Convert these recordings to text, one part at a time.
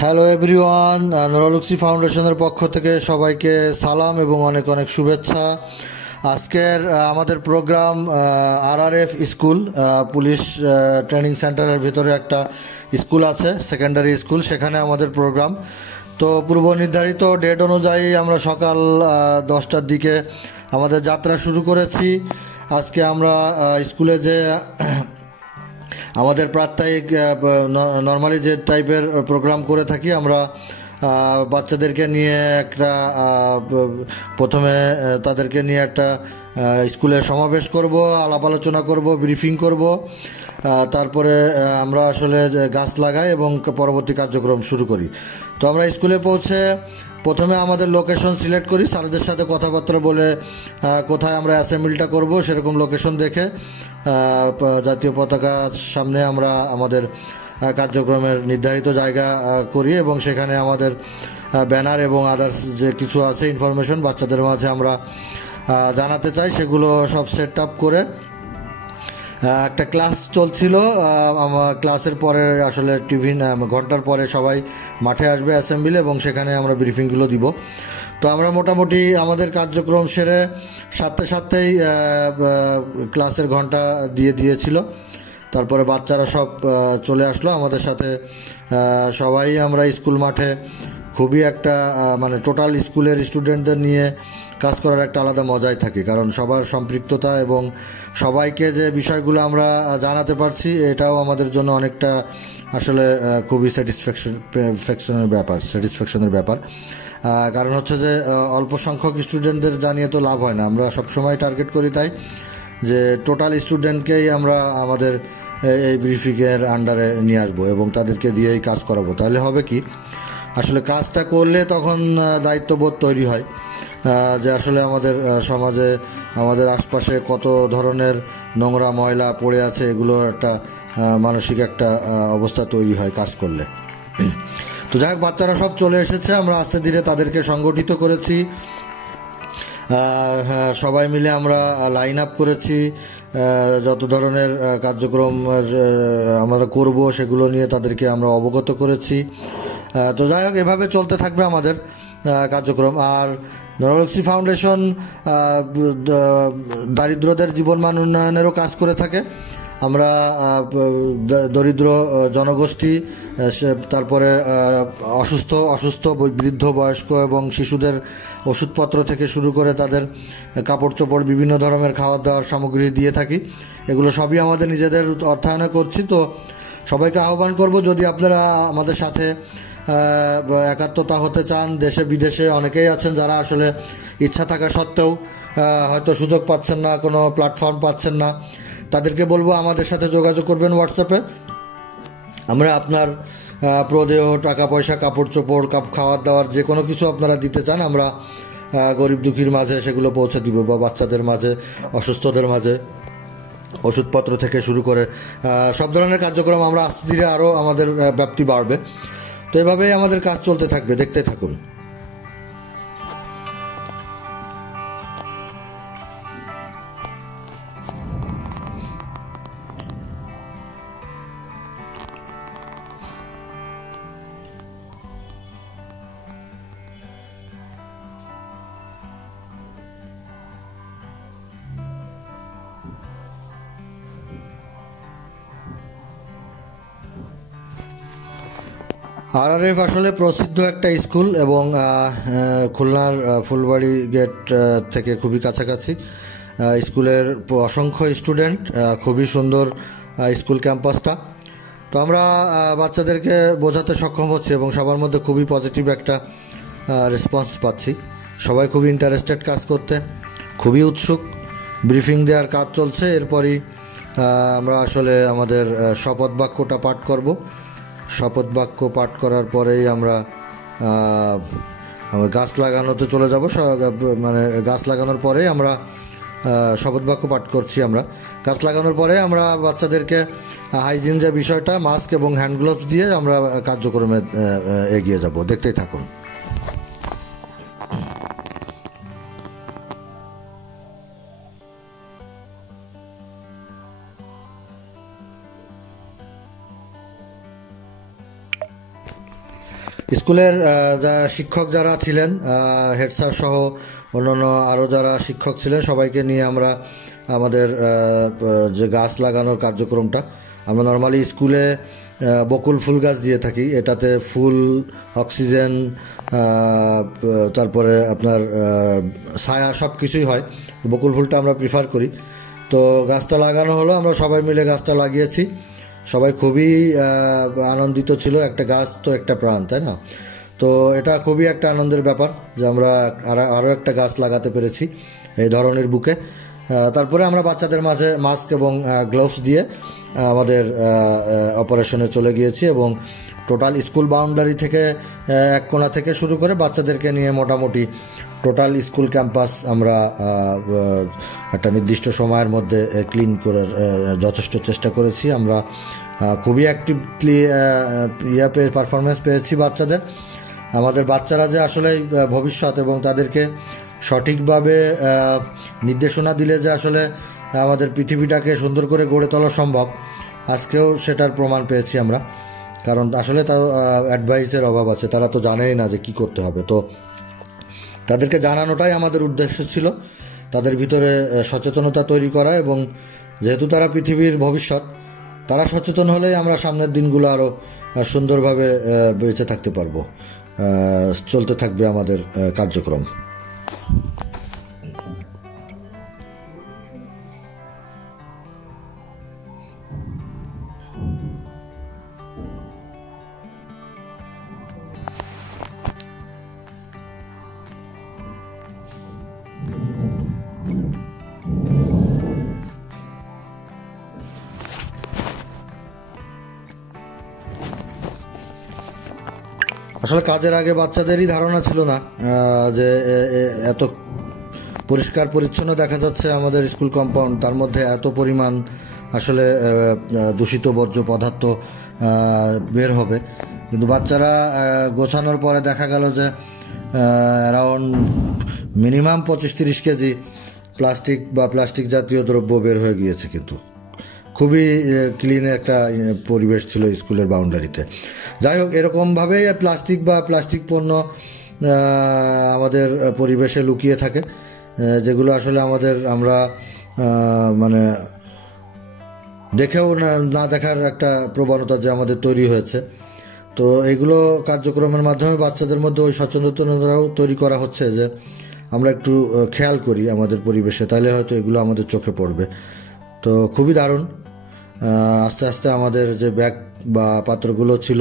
Hello everyone, নুরালুক্সি ফাউন্ডেশনের পক্ষ থেকে সবাইকে সালাম এবং অনেক অনেক শুভেচ্ছা। আজকের আমাদের programme RRF school, police training সেন্টারের ভিতরে একটা স্কুল আছে, সেকেন্ডারি স্কুল, সেখানে আমাদের প্রোগ্রাম। তো পূর্ব নির্ধারিত ডেট অনুযায়ী আমরা সকাল 10টার দিকে আমাদের যাত্রা শুরু করেছি। আজকে আমরা স্কুলে যে আমাদের প্রাত্যহিক নর্মালি যে টাইপের প্রোগ্রাম করে থাকি, আমরা বাচ্চাদেরকে নিয়ে একটা প্রথমে তাদেরকে নিয়ে একটা স্কুলে সমাবেশ করব, আলাপ আলোচনা করব, ব্রিফিং করব। তারপরে আমরা আসলে গাছ লাগাই এবং পরবর্তী কার্যক্রম শুরু করি। তো আমরা স্কুলে পৌঁছে প্রথমে আমাদের লোকেশন সিলেক্ট করি, স্যারদের সাথে কথাবার্তা বলে কোথায় আমরা অ্যাসেম্বলিটা করব সেরকম লোকেশন দেখে জাতীয় পতাকার সামনে আমরা আমাদের কার্যক্রমের নির্ধারিত জায়গা করি এবং সেখানে আমাদের ব্যানার এবং আদার্স যে কিছু আছে ইনফরমেশন বাচ্চাদের মাঝে আমরা জানাতে চাই, সেগুলো সব সেট আপ করে একটা ক্লাস চলছিল। আমার ক্লাসের পরে আসলে টিফিন ঘন্টার পরে সবাই মাঠে আসবে অ্যাসেম্বলি এবং সেখানে আমরা ব্রিফিংগুলো দিব। তো আমরা মোটামুটি আমাদের কার্যক্রম সেরে সাথেই ক্লাসের ঘন্টা দিয়েছিল। তারপরে বাচ্চারা সব চলে আসলো আমাদের সাথে। সবাই আমরা স্কুল মাঠে খুবই একটা মানে টোটাল স্কুলের স্টুডেন্টদের নিয়ে কাজ করার একটা আলাদা মজাই থাকে, কারণ সবার সম্পৃক্ততা এবং সবাইকে যে বিষয়গুলো আমরা জানাতে পারছি এটাও আমাদের জন্য অনেকটা আসলে খুবই স্যাটিসফ্যাকশনের ব্যাপার। কারণ হচ্ছে যে অল্প সংখ্যক স্টুডেন্টদের জানিয়ে তো লাভ হয় না, আমরা সবসময় টার্গেট করি তাই যে টোটাল স্টুডেন্টকেই আমরা আমাদের এই ব্রিফিংয়ের আন্ডারে নিয়ে আসবো এবং তাদেরকে দিয়েই কাজ করাবো। তাহলে হবে কি, আসলে কাজটা করলে তখন দায়িত্ববোধ তৈরি হয় যে আসলে আমাদের সমাজে আমাদের আশপাশে কত ধরনের নোংরা ময়লা পড়ে আছে, এগুলো একটা মানসিক একটা অবস্থা তৈরি হয় কাজ করলে। তো যাই হোক, বাচ্চারা সব চলে এসেছে, আমরা আস্তে ধীরে তাদেরকে সংগঠিত করেছি। সবাই মিলে আমরা লাইন আপ করেছি, যত ধরনের কার্যক্রম আমরা করব সেগুলো নিয়ে তাদেরকে আমরা অবগত করেছি। তো যাই হোক, এভাবে চলতে থাকবে আমাদের কার্যক্রম। আর নুরালুক্সি ফাউন্ডেশন দারিদ্রদের জীবনমান উন্নয়নেরও কাজ করে থাকে। আমরা দরিদ্র জনগোষ্ঠী, তারপরে অসুস্থ বৃদ্ধ বয়স্ক এবং শিশুদের ওষুধপত্র থেকে শুরু করে তাদের কাপড় চোপড়, বিভিন্ন ধরনের খাওয়ার দাওয়ার সামগ্রী দিয়ে থাকি। এগুলো সবই আমাদের নিজেদের অর্থায়নে করছি। তো সবাইকে আহ্বান করব, যদি আপনারা আমাদের সাথে একাত্মতা হতে চান, দেশে বিদেশে অনেকেই আছেন যারা আসলে ইচ্ছা থাকা সত্ত্বেও হয়তো সুযোগ পাচ্ছেন না, কোনো প্ল্যাটফর্ম পাচ্ছেন না, তাদেরকে বলবো আমাদের সাথে যোগাযোগ করবেন হোয়াটসঅ্যাপে। আমরা আপনার প্রদেয় টাকা পয়সা, কাপড় চোপড়, খাওয়ার দাওয়ার যে কোনো কিছু আপনারা দিতে চান, আমরা গরিব দুঃখীর মাঝে সেগুলো পৌঁছে দিব, বা বাচ্চাদের মাঝে, অসুস্থদের মাঝে ওষুধপত্র থেকে শুরু করে সব ধরনের কার্যক্রম আমরা আস্তে ধীরে আরও আমাদের ব্যাপ্তি বাড়বে। তো এভাবেই আমাদের কাজ চলতে থাকবে, দেখতে থাকুন। আরআরএফ আসলে প্রসিদ্ধ একটা স্কুল এবং খুলনার ফুলবাড়ি গেট থেকে খুবই কাছাকাছি। স্কুলের অসংখ্য স্টুডেন্ট, খুবই সুন্দর স্কুল ক্যাম্পাসটা। তো আমরা বাচ্চাদেরকে বোঝাতে সক্ষম হচ্ছি এবং সবার মধ্যে খুবই পজিটিভ একটা রেসপন্স পাচ্ছি। সবাই খুবই ইন্টারেস্টেড কাজ করতে, খুবই উৎসুক। ব্রিফিং দেওয়ার কাজ চলছে, এরপরই আমরা আসলে আমাদের শপথ বাক্যটা পাঠ করব। শপথ বাক্য পাঠ করার পরেই আমরা গাছ লাগানোতে চলে যাব। মানে গাছ লাগানোর পরেই আমরা শপথ বাক্য পাঠ করছি। আমরা গাছ লাগানোর পরে আমরা বাচ্চাদেরকে হাইজিন যে বিষয়টা, মাস্ক এবং হ্যান্ড গ্লোভস দিয়ে আমরা কার্যক্রমে এগিয়ে যাব, দেখতেই থাকুন। স্কুলের যা শিক্ষক যারা ছিলেন, হেড স্যার সহ অন্যান্য আরও যারা শিক্ষক ছিলেন, সবাইকে নিয়ে আমরা আমাদের যে গাছ লাগানোর কার্যক্রমটা, আমরা নর্মালি স্কুলে বকুল ফুল গাছ দিয়ে থাকি। এটাতে ফুল, অক্সিজেন, তারপরে আপনার ছায়া সব কিছুই হয়। বকুল ফুলটা আমরা প্রিফার করি। তো গাছটা লাগানো হলো, আমরা সবাই মিলে গাছটা লাগিয়েছি। সবাই খুবই আনন্দিত ছিল। একটা গাছ তো একটা প্রাণ, তাই না? তো এটা খুবই একটা আনন্দের ব্যাপার যে আমরা আরও একটা গাছ লাগাতে পেরেছি এই ধরনের বুকে। তারপরে আমরা বাচ্চাদের মাঝে মাস্ক এবং গ্লোভস দিয়ে আমাদের অপারেশনে চলে গিয়েছি এবং টোটাল স্কুল বাউন্ডারি থেকে এক কোণা থেকে শুরু করে বাচ্চাদেরকে নিয়ে মোটামুটি টোটাল স্কুল ক্যাম্পাস আমরা একটা নির্দিষ্ট সময়ের মধ্যে ক্লিন করার যথেষ্ট চেষ্টা করেছি। আমরা খুবই অ্যাক্টিভলি পারফরমেন্স পেয়েছি বাচ্চাদের। আমাদের বাচ্চারা যে আসলে ভবিষ্যৎ, এবং তাদেরকে সঠিকভাবে নির্দেশনা দিলে যে আসলে আমাদের পৃথিবীটাকে সুন্দর করে গড়ে তোলা সম্ভব, আজকেও সেটার প্রমাণ পেয়েছি আমরা। কারণ আসলে তার অ্যাডভাইসের অভাব আছে, তারা তো জানেই না যে কি করতে হবে। তো তাদেরকে জানানোটাই আমাদের উদ্দেশ্য ছিল, তাদের ভিতরে সচেতনতা তৈরি করা। এবং যেহেতু তারা পৃথিবীর ভবিষ্যৎ, তারা সচেতন হলেই আমরা সামনের দিনগুলো আরও সুন্দরভাবে বেঁচে থাকতে পারবো, চলতে থাকবে আমাদের কার্যক্রম। আসলে কাজের আগে বাচ্চাদেরই ধারণা ছিল না যে এত পরিষ্কার পরিচ্ছন্ন দেখা যাচ্ছে আমাদের স্কুল কম্পাউন্ড, তার মধ্যে এত পরিমাণ আসলে দূষিত বর্জ্য পদার্থ বের হবে। কিন্তু বাচ্চারা গোছানোর পরে দেখা গেল যে অ্যারাউন্ড মিনিমাম 25-30 কেজি প্লাস্টিক বা প্লাস্টিক জাতীয় দ্রব্য বের হয়ে গিয়েছে। কিন্তু খুবই ক্লিন একটা পরিবেশ ছিল স্কুলের বাউন্ডারিতে। যাই হোক, এরকমভাবেই প্লাস্টিক বা প্লাস্টিক পণ্য আমাদের পরিবেশে লুকিয়ে থাকে, যেগুলো আসলে আমরা মানে দেখেও না দেখার একটা প্রবণতা যে আমাদের তৈরি হয়েছে। তো এগুলো কার্যক্রমের মাধ্যমে বাচ্চাদের মধ্যে ওই সচেতনতাও তৈরি করা হচ্ছে যে আমরা একটু খেয়াল করি আমাদের পরিবেশে, তাহলে হয়তো এগুলো আমাদের চোখে পড়বে। তো খুবই দারুণ। আস্তে আস্তে আমাদের যে ব্যাগ বা পাত্রগুলো ছিল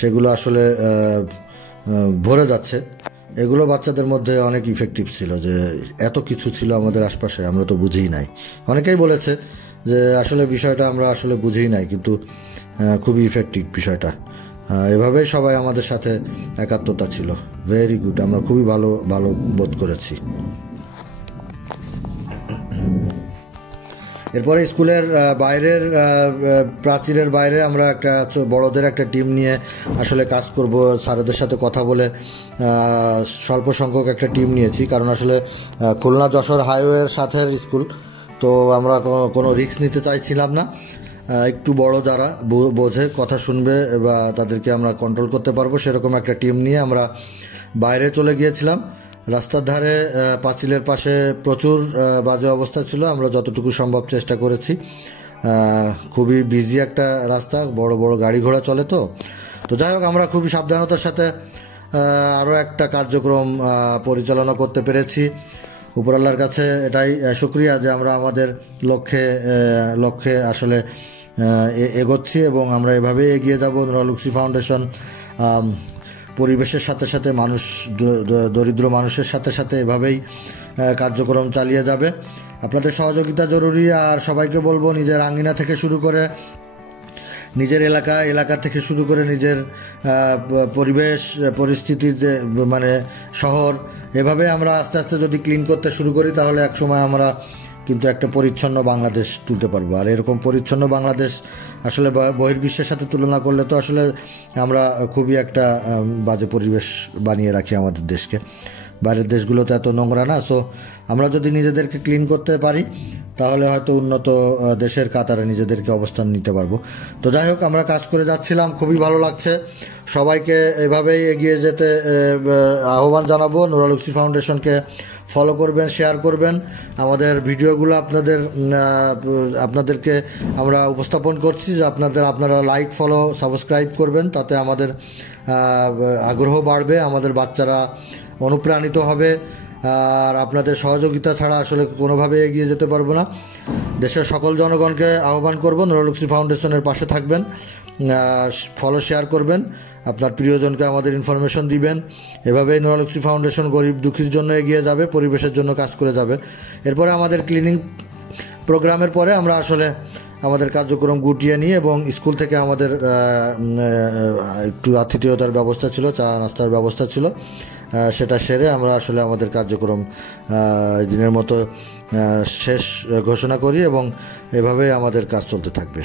সেগুলো আসলে ভরে যাচ্ছে। এগুলো বাচ্চাদের মধ্যে অনেক ইফেক্টিভ ছিল যে এত কিছু ছিল আমাদের আশপাশে, আমরা তো বুঝিই নাই। অনেকেই বলেছে যে আসলে বিষয়টা আমরা আসলে বুঝিই নাই, কিন্তু খুবই ইফেক্টিভ বিষয়টা। এভাবেই সবাই আমাদের সাথে একাত্মতা ছিল। ভেরি গুড, আমরা খুবই ভালো বোধ করেছি। এরপরে স্কুলের বাইরের প্রাচীরের বাইরে আমরা একটা বড়দের একটা টিম নিয়ে আসলে কাজ করব। স্যারদের সাথে কথা বলে স্বল্প সংখ্যক একটা টিম নিয়েছি, কারণ আসলে খুলনা যশোর হাইওয়ের সাথে স্কুল, তো আমরা কোনো রিস্ক নিতে চাইছিলাম না। একটু বড় যারা বোঝে, কথা শুনবে বা তাদেরকে আমরা কন্ট্রোল করতে পারবো, সেরকম একটা টিম নিয়ে আমরা বাইরে চলে গিয়েছিলাম। রাস্তার ধারে পাঁচিলের পাশে প্রচুর বাজে অবস্থা ছিল, আমরা যতটুকু সম্ভব চেষ্টা করেছি। খুবই বিজি একটা রাস্তা, বড় বড় গাড়ি ঘোড়া চলে। তো যাই হোক, আমরা খুবই সাবধানতার সাথে আরও একটা কার্যক্রম পরিচালনা করতে পেরেছি। উপরআল্লাহর কাছে এটাই শুকরিয়া যে আমরা আমাদের লক্ষ্যে আসলে এগোচ্ছি এবং আমরা এভাবেই এগিয়ে যাব। লুক্সি ফাউন্ডেশন পরিবেশের সাথে সাথে দরিদ্র মানুষের সাথে সাথে এভাবেই কার্যক্রম চালিয়ে যাবে। আপনাদের সহযোগিতা জরুরি। আর সবাইকে বলবো, নিজের আঙ্গিনা থেকে শুরু করে নিজের এলাকা থেকে শুরু করে নিজের পরিবেশ পরিস্থিতি, যে মানে শহর, এভাবে আমরা আস্তে আস্তে যদি ক্লিন করতে শুরু করি, তাহলে একসময় আমরা কিন্তু একটা পরিচ্ছন্ন বাংলাদেশ তুলতে পারবো। আর এরকম পরিচ্ছন্ন বাংলাদেশ আসলে বহির্বিশ্বের সাথে তুলনা করলে তো আসলে আমরা খুবই একটা বাজে পরিবেশ বানিয়ে রাখি আমাদের দেশকে। বাইরের দেশগুলোতে এত নোংরা না। সো আমরা যদি নিজেদেরকে ক্লিন করতে পারি, তাহলে হয়তো উন্নত দেশের কাতারে নিজেদেরকে অবস্থান নিতে পারবো। তো যাই হোক, আমরা কাজ করে যাচ্ছিলাম, খুবই ভালো লাগছে। সবাইকে এভাবেই এগিয়ে যেতে আহ্বান জানাবো। নুরালুক্সি ফাউন্ডেশনকে ফলো করবেন, শেয়ার করবেন। আমাদের ভিডিওগুলো আপনাদেরকে আমরা উপস্থাপন করছি, যে আপনারা লাইক, ফলো, সাবস্ক্রাইব করবেন। তাতে আমাদের আগ্রহ বাড়বে, আমাদের বাচ্চারা অনুপ্রাণিত হবে। আর আপনাদের সহযোগিতা ছাড়া আসলে কোনোভাবে এগিয়ে যেতে পারবো না। দেশের সকল জনগণকে আহ্বান করব, নুরালুক্সি ফাউন্ডেশনের পাশে থাকবেন, ফলো, শেয়ার করবেন, আপনার প্রিয়জনকে আমাদের ইনফরমেশন দিবেন। এভাবেই নুরালুক্সি ফাউন্ডেশন গরিব দুঃখীর জন্য এগিয়ে যাবে, পরিবেশের জন্য কাজ করে যাবে। এরপরে আমাদের ক্লিনিং প্রোগ্রামের পরে আমরা আসলে আমাদের কার্যক্রম গুটিয়ে নিই, এবং স্কুল থেকে আমাদের একটু আতিথেয়তার ব্যবস্থা ছিল, চা নাস্তার ব্যবস্থা ছিল, সেটা সেরে আমরা আসলে আমাদের কার্যক্রম দিনের মতো শেষ ঘোষণা করি, এবং এভাবেই আমাদের কাজ চলতে থাকবে।